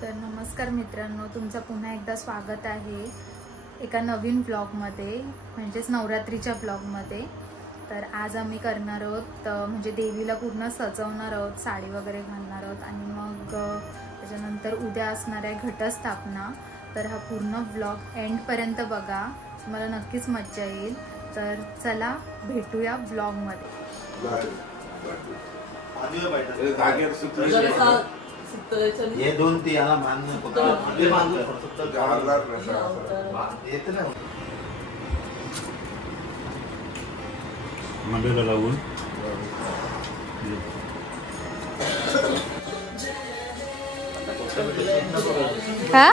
तर नमस्कार मित्रांनो, तुमचं पुन्हा एकदा स्वागत आहे एका नवीन ब्लॉगमध्ये, म्हणजेच नवरात्रीच्या ब्लॉगमध्ये। तर आज आम्ही करणार आहोत म्हणजे देवीला पूर्ण सजवणार आहोत, साडी वगैरे घालणार आहोत आणि मग त्याच्यानंतर उद्या असणार आहे घटस्थापना। तर हा पूर्ण ब्लॉग एंड पर्यंत बघा, तुम्हाला नक्कीच मजा येईल। तर चला भेटूया ब्लॉगमध्ये। ये दोन ती याला बांधणं फक्त म्हणजे बांधणं फक्त गारदार येत ना मंडळाला लागून हा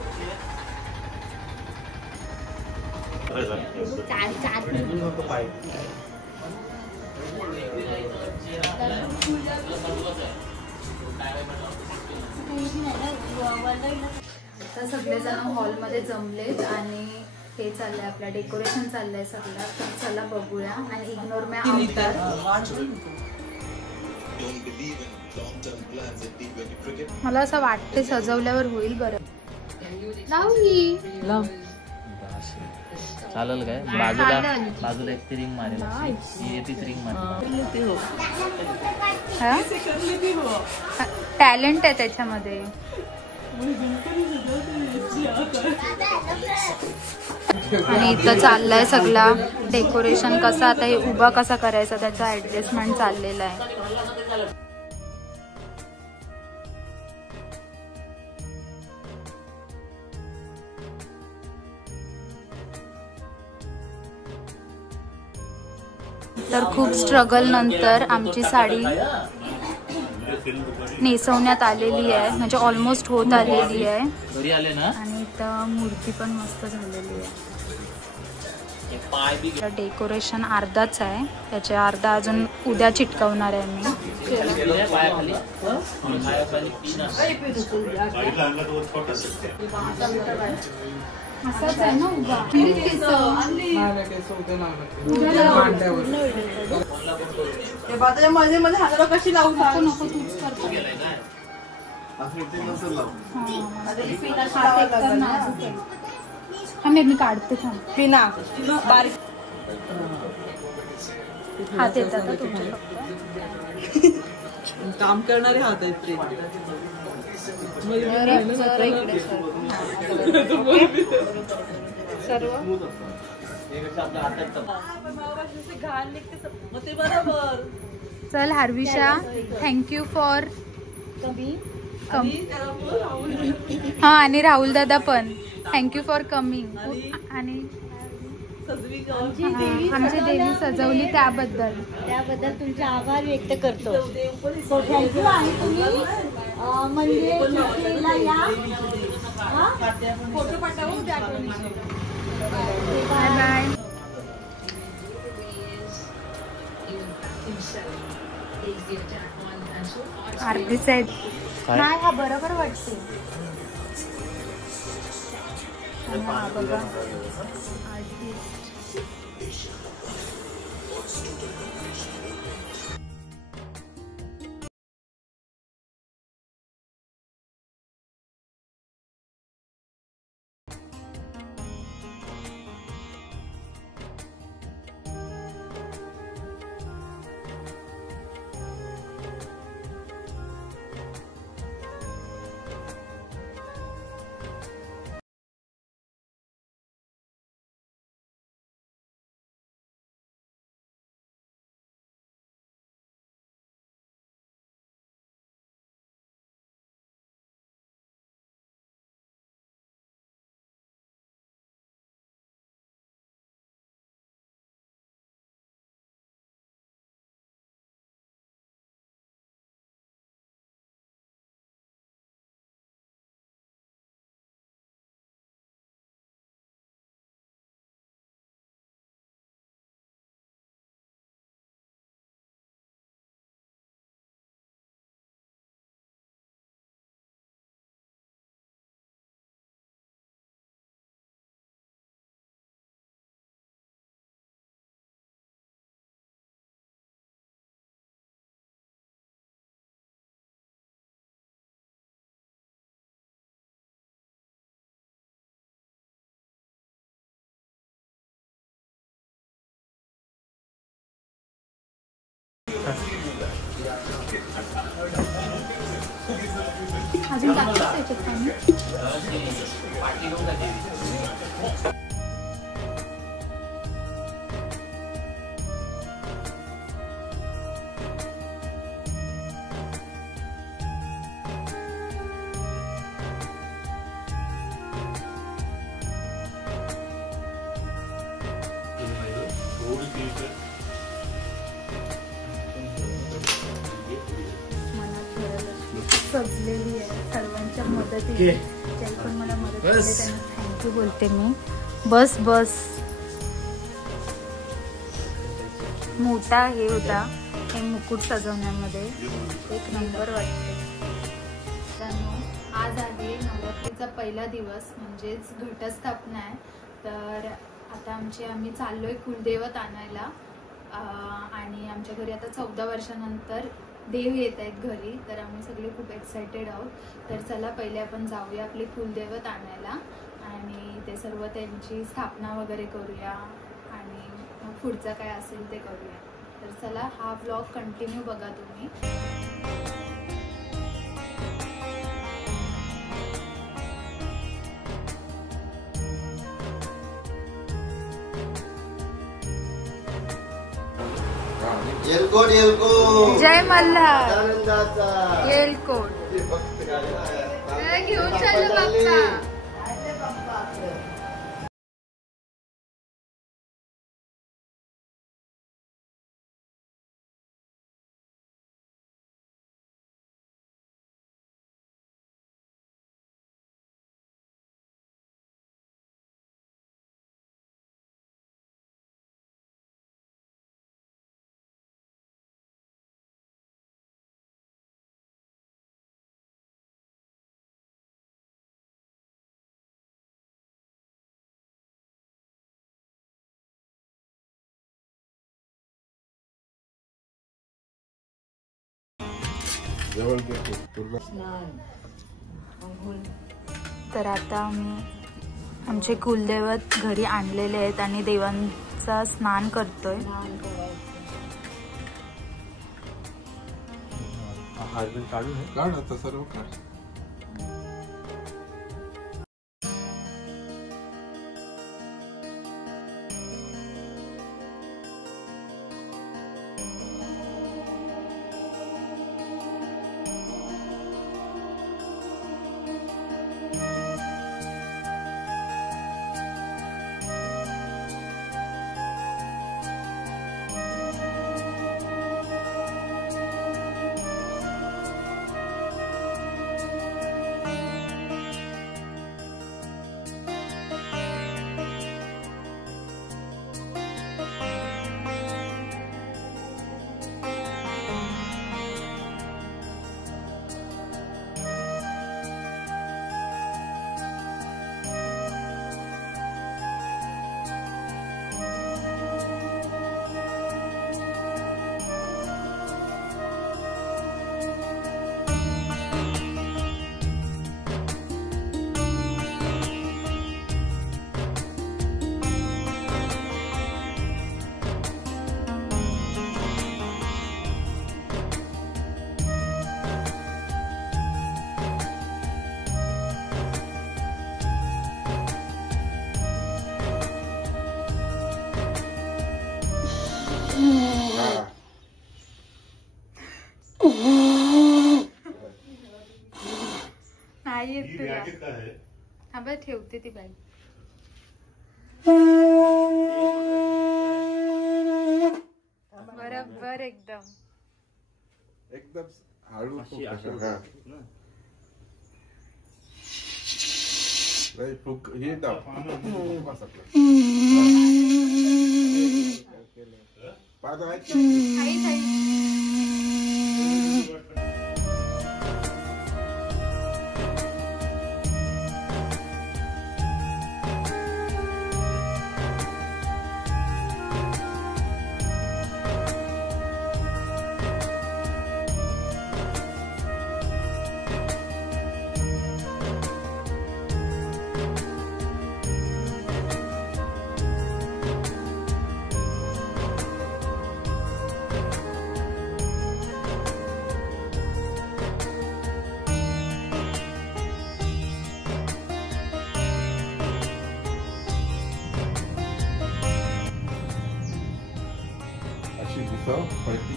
तर सगळेजण हॉलमध्ये जमलेत आणि हे चाललंय, आपलं डेकोरेशन चाललंय सगळं। तर चला बघूया आणि इग्नोर मी मला असं वाटते सजवल्यावर होईल बरं। चालेल काय? बाजूला एक रिंग मारेल, तीच रिंग मारेल। टॅलेंट आहे त्याच्यामध्ये। आणि इथं चाललंय सगळा डेकोरेशन, कसं आता हे उभा कसा करायचा त्याचा ऍडजस्टमेंट चाललेला आहे। तर खूप स्ट्रगल नंतर आमची साडी नेसवण्यात आलेली आहे, म्हणजे ऑलमोस्ट होत आलेली आहे आणि इथं मूर्ती पण मस्त झालेली आहे। डेकोरेशन अर्धाच आहे, त्याचे अर्धा अजून उद्या चिटकवणार आहे मी। असंच आहे ना उभा मध्ये मध्ये हात कशी लावू नको तूच करतो। मी काढते पिना बारीक हात येतात तुमचे काम करणारे हात आहेत ते। सर्व चल हर्विशा, थँक्यू फॉर हा, आणि राहुल दादा पण थँक्यू फॉर कमिंग। आणि आमची देवी सजवली त्याबद्दल तुमचे आभार व्यक्त करतो। थँक्यू। आणि तुम्ही म्हणजे फोटो पाठवू द्या। Bye bye. अर्धीच आहेत नाही, हा बरोबर वाटते। बघा अजून टाकतोस याच्यात पाणी? सजलेली आहे सर्वांच्या मदतीने. ज्याला पण मला मदत केली त्यांना थँक्यू बोलते मी. बस बस मोठा हे होता हे मुकुट सजवण्यामध्ये एक नंबर वाटते. आज आहे नवरात्रीचा पहिला दिवस म्हणजेच घटस्थापना आहे. तर आता आम्ही चाललोय कुलदैवत आणायला आणि आमच्या घरी आता 14 वर्षानंतर देव येत आहेत घरी. तर आम्ही सगळे खूप एक्सायटेड आहोत. तर चला पहिले आपण जाऊया आपले कुलदैवत आणायला आणि ते सर्व त्यांची स्थापना वगैरे करूया आणि मग पुढचं काय असेल ते करूया. तर चला हा व्लॉग कंटिन्यू बघा तुम्ही. येलकोट येलकोट जय मल्हार आनंदाचा येलकोट घेऊन चाललो बाप्पा. तर आता आम्ही आमचे कुलदैवत घरी आणलेले आहेत आणि देवांचा स्नान करतोय. सर्व काढ. नाही येत तुला. हा ठेवते ती बाई. बरोबर एकदम हळू. हे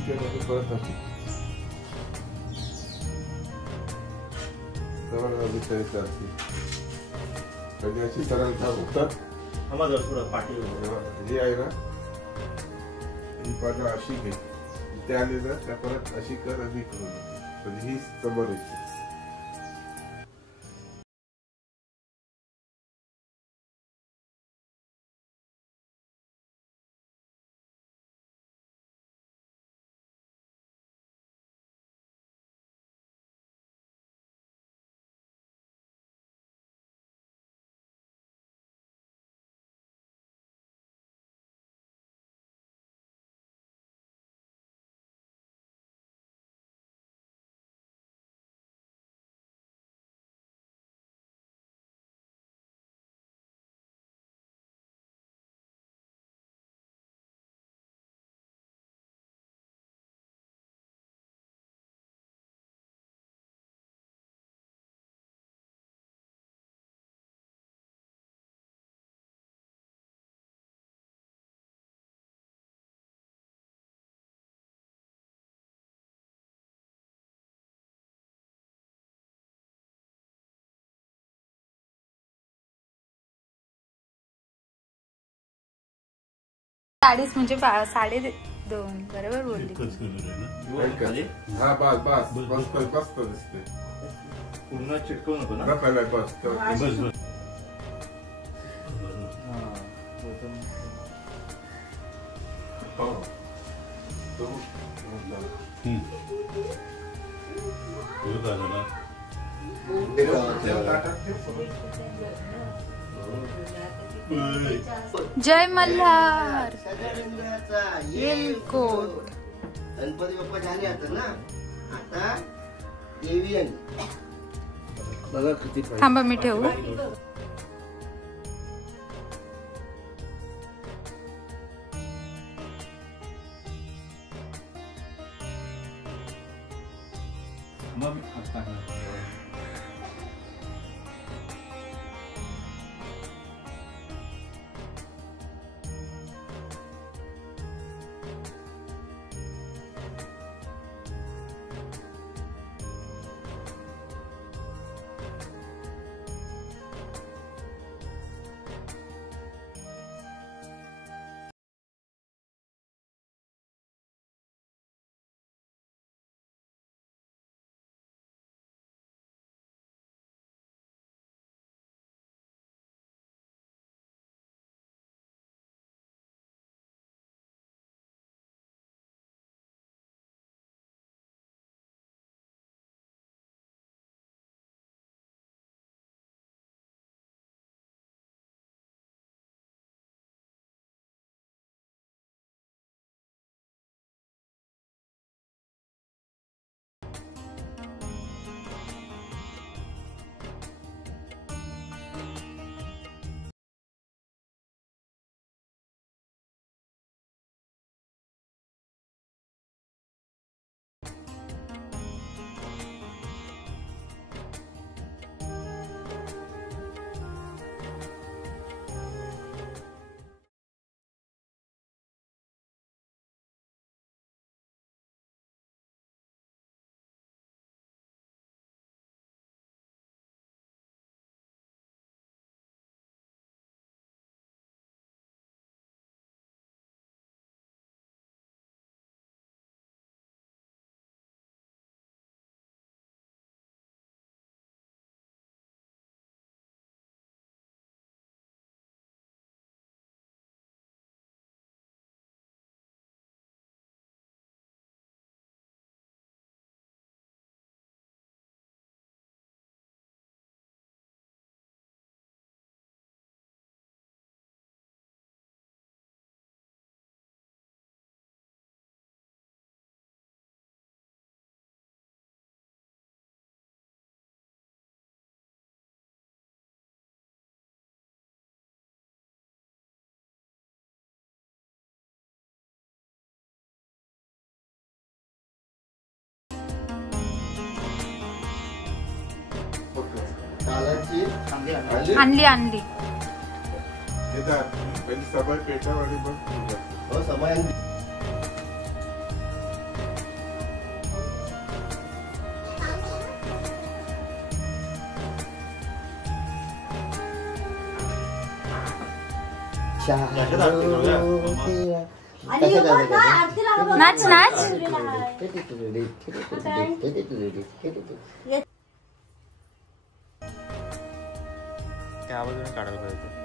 केलं परत अशी सरळ विचारायचं असते कधी अशी सरळ होतात ही आहे ना ही पाठा अशी घे इथे आले ना त्या परत अशी कर आणि करू म्हणजे ही समोर येते. साडीच म्हणजे 2.5 बरोबर बोलली. हा बस बस बस बस दिसते पूर्ण चिटकवू नको ना पहिला बस जय मल्हार येलकोट. गणपती बाप्पा झाले आता ना आता देवी आली बघा किती थांबा मी ठेवू. आणली आणली समय पेटावाली पण समय नाच नाच. त्या बाजूने काढायला पाहिजे.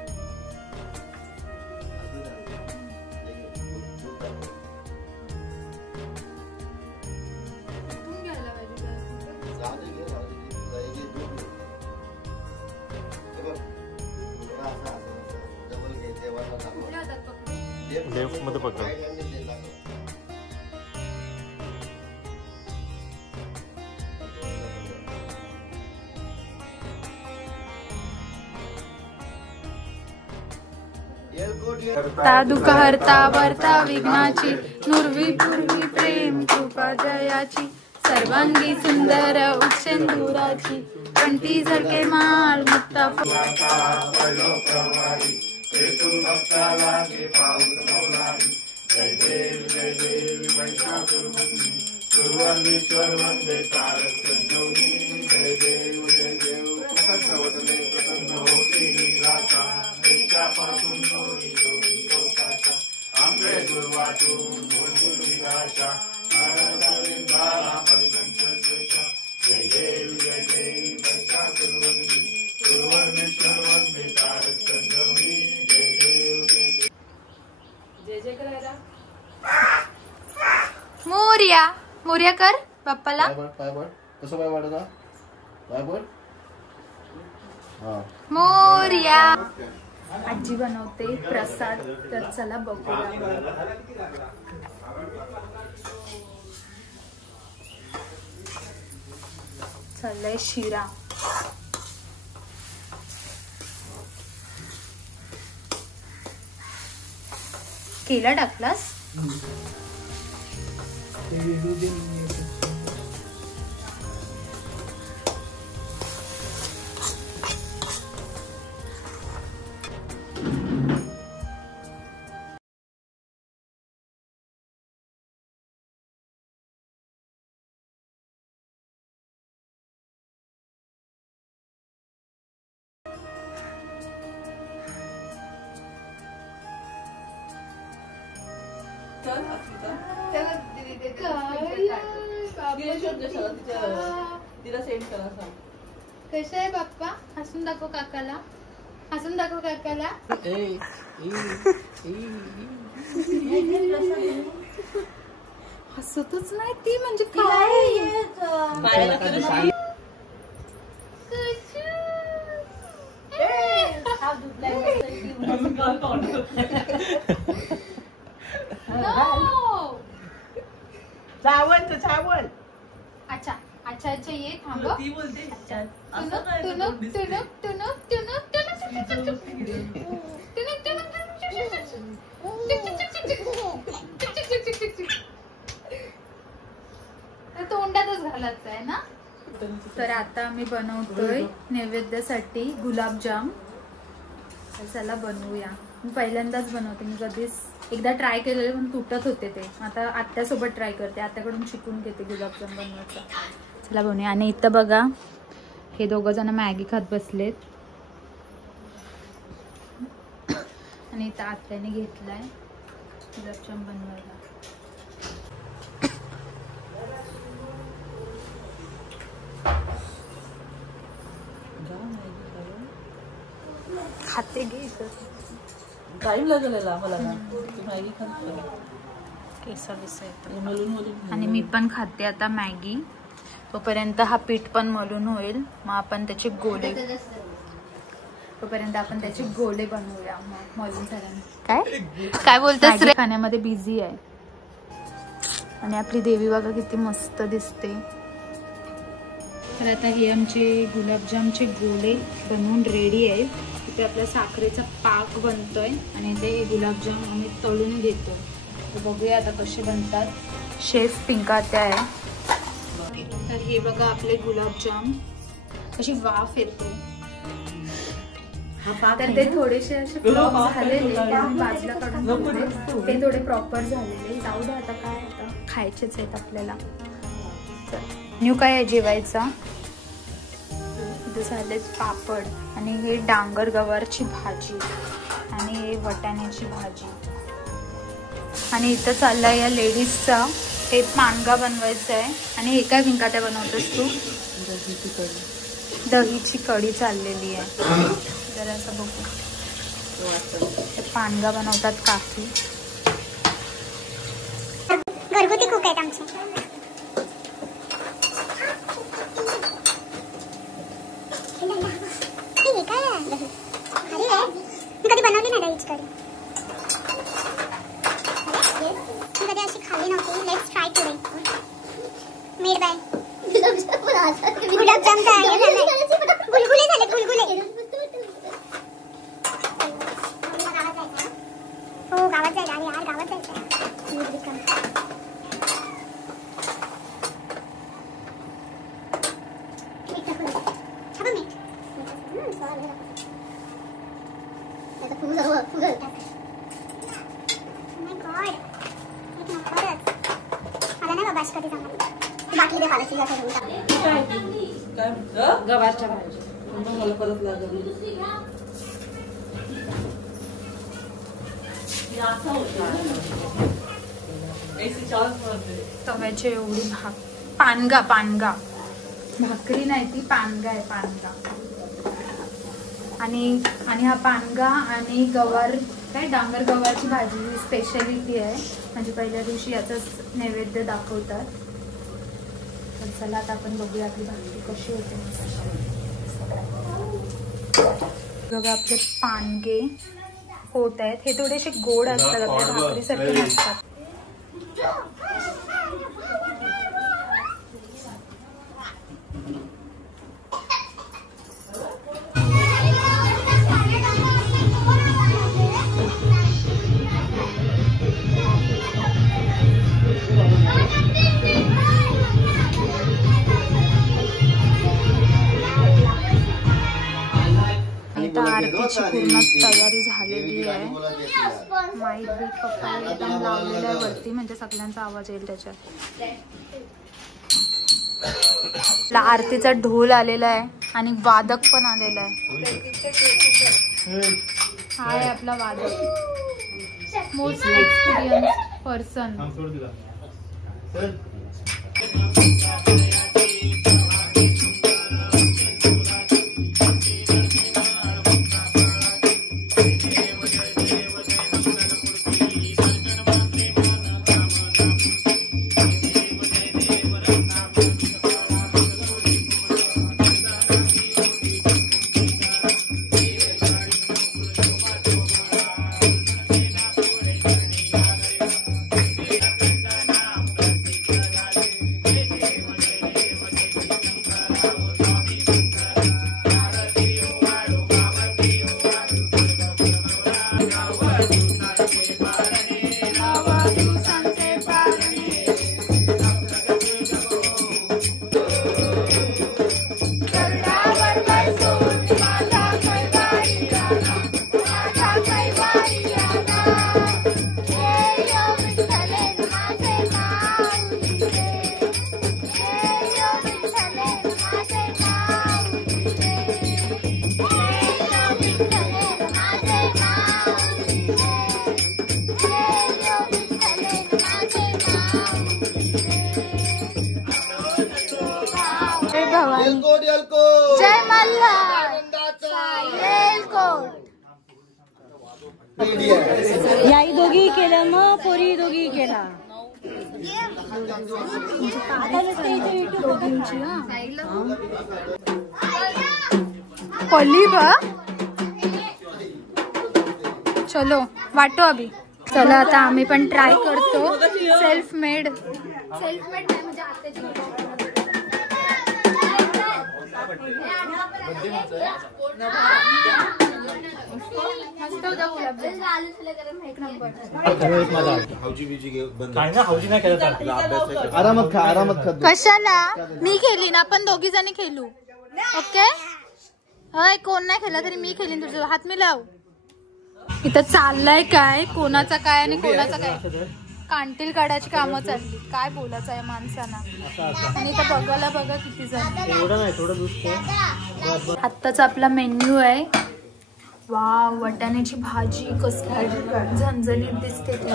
लेफ्ट मध्ये पकड. ता दुःख हरता वर्ता विघ्नाची नुरवी पूर्वी प्रेम कृपा जयाची सर्वांगी सुंदर उच्चेंदुराची कंठी झळके माल मुक्ता मोर्या मोर्या कर बाप्पाला. कसं पाय वाटत मोर्या. आजी बनवते प्रसाद तर चला बघूया. चाललंय शिरा. केला टाकलास. तिला सेंड करा. कशा आहे बाप्पा? हसून दाखव काकाला. हसून दाखव काकाला. हसतच नाही ती म्हणजे चावल. अच्छा अच्छा अच्छा ये थांब. ती बोलते तोंडातच घालायचं आहे ना. तर आता आम्ही बनवतोय नैवेद्यासाठी गुलाबजाम. चला बनवूया. मी पहिल्यांदाच बनवते. मी कधीच एकदा ट्राय केलेले पण तुटत होते ते. आता आत्यासोबत ट्राय करते. आत्याकडून शिकून घेते गुलाबजाम बनवायचं. चला बनवूया. आणि इथं बघा हे दोघं जण मॅगी खात बसलेत. आणि इथं आत्याने घेतलाय गुलाबजाम बनवायला. खाते घे. टाइम लागलेला मला ना. मॅगी खाते. केसा बिसा येतो. आणि मी पण खाते आता मॅगी. तोपर्यंत हा पीठ पण मलून होईल. मग आपण त्याचे गोळे बनवूया. मलून झाल्याने काय बोलतोस रे? खाण्यामध्ये बिझी आहे. आणि आपली देवी बघा किती मस्त दिसते. तर आता हे आमचे गुलाबजामचे गोळे बनवून रेडी आहेत. इथे आपला साखरेचा पाक बनतोय आणि ते गुलाबजाम आम्ही तळून घेतो. तर बघूया आता कसे बनतात. शेफ पिंकात्या आहे. तर हे बघा आपले गुलाबजाम अशी वाफ येते. तर ते थोडेसे असे फ्लॉप झालेले बाजूला काढून ठेवले. ते थोडे प्रॉपर झालेले. जाऊ दे आता. काय आता खायचेच आहेत आपल्याला. न्यू काय आहे जेवायचा. इथे झालेच पापड आणि हे डांगर गवारची भाजी. आणि हे वटाण्याची भाजी. आणि इथं चाललाय या लेडीजचा हे पानगा बनवायचं आहे. आणि हे काय विंकाट्या बनवतोस तू? दहीची कढी चाललेली आहे. जरा असं बघू. पानगा बनवतात काकी. घरगुती कुक आहेत आमचे. कधी बनवली नाही दहीची कढी. कधी अशी खाल्ली नव्हती. Let's try today. Made by गुलाबजाम तयार झाले. गुलगुले झाले गुलगुले. हो गावात जायचं अरे यार गावात जायचं. गव्हाच्या भाजी मला परत लागली. तव्याची एवढी पानगा पानगा भाकरी नाही ती पानगा आहे. पानगा आणि हा पानगा आणि गवार काय डांगर गवारची भाजी स्पेशालिटी आहे. म्हणजे पहिल्या दिवशी याचाच नैवेद्य दाखवतात. तर चला आता आपण बघूया आपली भाकरी कशी होते. बघा आपले पानगे होत आहेत. हे थोडेसे गोड असतात आपल्या भाकरीसारखे नसतात. आरतीची पूर्ण तयारी झालेली आहे. माईक बी पप्पा एकदम लावलेला आहे वरती म्हणजे सगळ्यांचा आवाज येईल त्याच्यात. आरतीचा ढोल आलेला आहे आणि वादक पण आलेला आहे. हा आहे आपला वादक. Most experience person. जय मल्हार. याई दोघी केलं मग पोरी दोघी केला. पल्ली बा चलो वाटो अभी. चला आता आम्ही पण ट्राय करतो. सेल्फ मेड म्हणजे कशाला मी खेळली ना. आपण दोघी जणी खेळू. ओके होय. कोण नाही खेळला तरी मी खेळीन. तुझा हात मी लाव. इथं चाललंय काय कोणाचा काय आणि कोणाचा काय कांटील काढायची कामं चालली. काय बोलायचं आहे माणसांना. आणि इथं बघायला बघा किती जण. आत्ताचा आपला मेन्यू आहे वाव, वाटाण्याची भाजी कसली झणझणीत दिसते ती.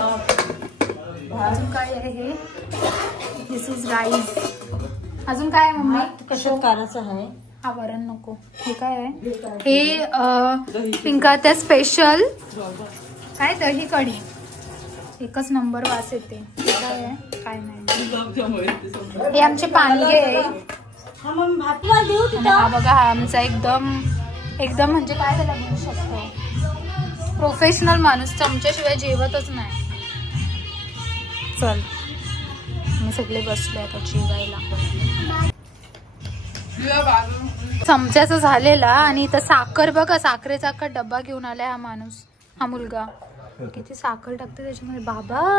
अजून काय आहे हे? दिस इज राईस. अजून काय आहे मम्मी? कशात काराचं आहे? हा वरण नको. हे काय आहे? हे पिंकाच्या स्पेशल काय दही कढी. एकच नंबर वास येते. हे काय आहे? काय नाही. हे आमचे पानगे आहे. आणि हा बघा, हा आमचा एकदम म्हणजे काय त्याला म्हणू शकतो, प्रोफेशनल माणूस. चमच्याशिवाय जेवतच नाही. चल मी सगळे बसले आता जेवायला. चमच्याचं झालेला. आणि इथं साखर बघा, साखरेचा अख्खा डब्बा घेऊन आलाय हा माणूस, हा मुलगा. किती साखर टाकते त्याच्यामध्ये बाबा.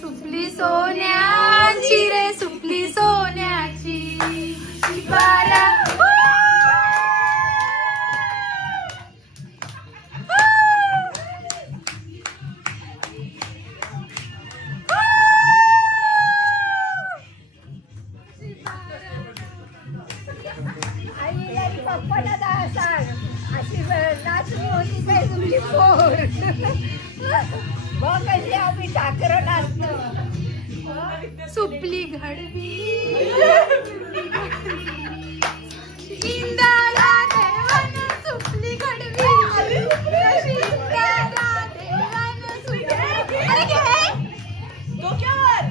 सुपली सोन्याची रे, सुपली सोन्याची शिवारा. सुपली घडवी इंदाला देवान, सुपली घडवी इंदाला देवान, सुपली. अरे घे डोक्यावर.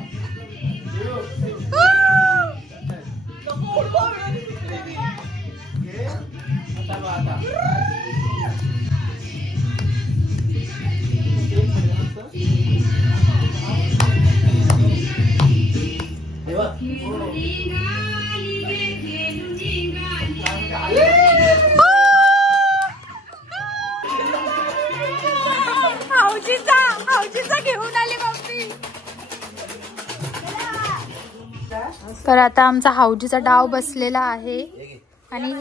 हावजीचा घेऊन आली मम्मी. तर आता आमचा हावजीचा डाव बसलेला आहे. आणि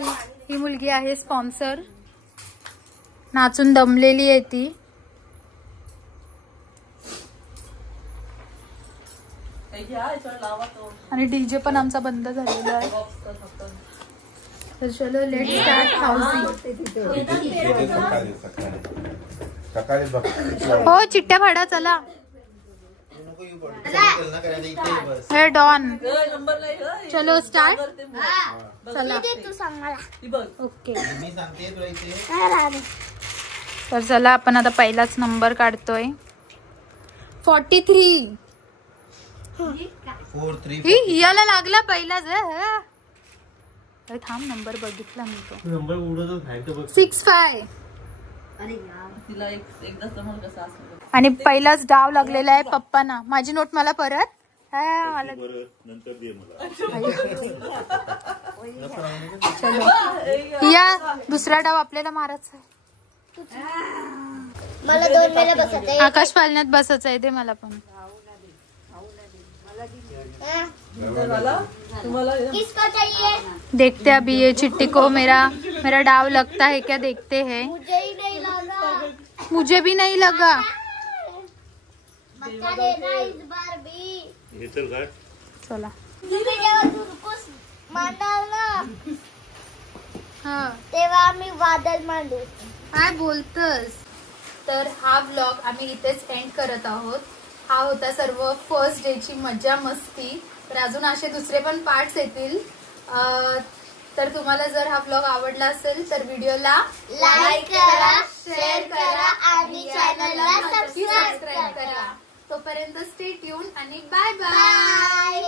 ही मुलगी आहे स्पॉन्सर. नाचून दमलेली आहे ती. आणि डीजे पण आमचा बंद झालेला आहे. तर चलो लेट स्टार्ट हाऊसिंग. हो चिट्ट्या फाडा चला. हे डॉन चलो स्टार्ट. चला ओके. तर चला आपण आता पहिलाच नंबर काढतोय. 43. हियाला लागला पहिलाच. थांब नंबर बघितला मी तो. नंबर 65. आणि पहिलाच डाव लागलेला आहे पप्पांना. माझी नोट मला परत. चलो या दुसरा डाव आपल्याला मारायचा आहे. मला 2 वेळा बसायचं आहे. आकाश पालण्यात बसायचं आहे ते मला पण. किसको चाहिए? देखते अभी ये चिट्टी को मेरा डाव लगता है क्या देखते हैं. मुझे ही नहीं लगा. मुझे भी नहीं लगा. मक्का देना इस बार भी. चला तुम्ही जेव्हा तुरकुस मांडाल ना हा तेव्हा आम्ही वादळ मांडू. काय बोलतस. तर हा व्लॉग आम्ही इथेच एंड करत आहोत. हा होता सर्व फर्स्ट डे ची मजा मस्ती. तर अजून असे दुसरे पण पार्ट्स येतील. तर तुम्हाला जर हा ब्लॉग आवडला असेल तर व्हिडिओला लाईक करा, शेअर करा आणि चॅनलला सबस्क्राईब करा. तोपर्यंत स्टे ट्यून आणि बाय बाय.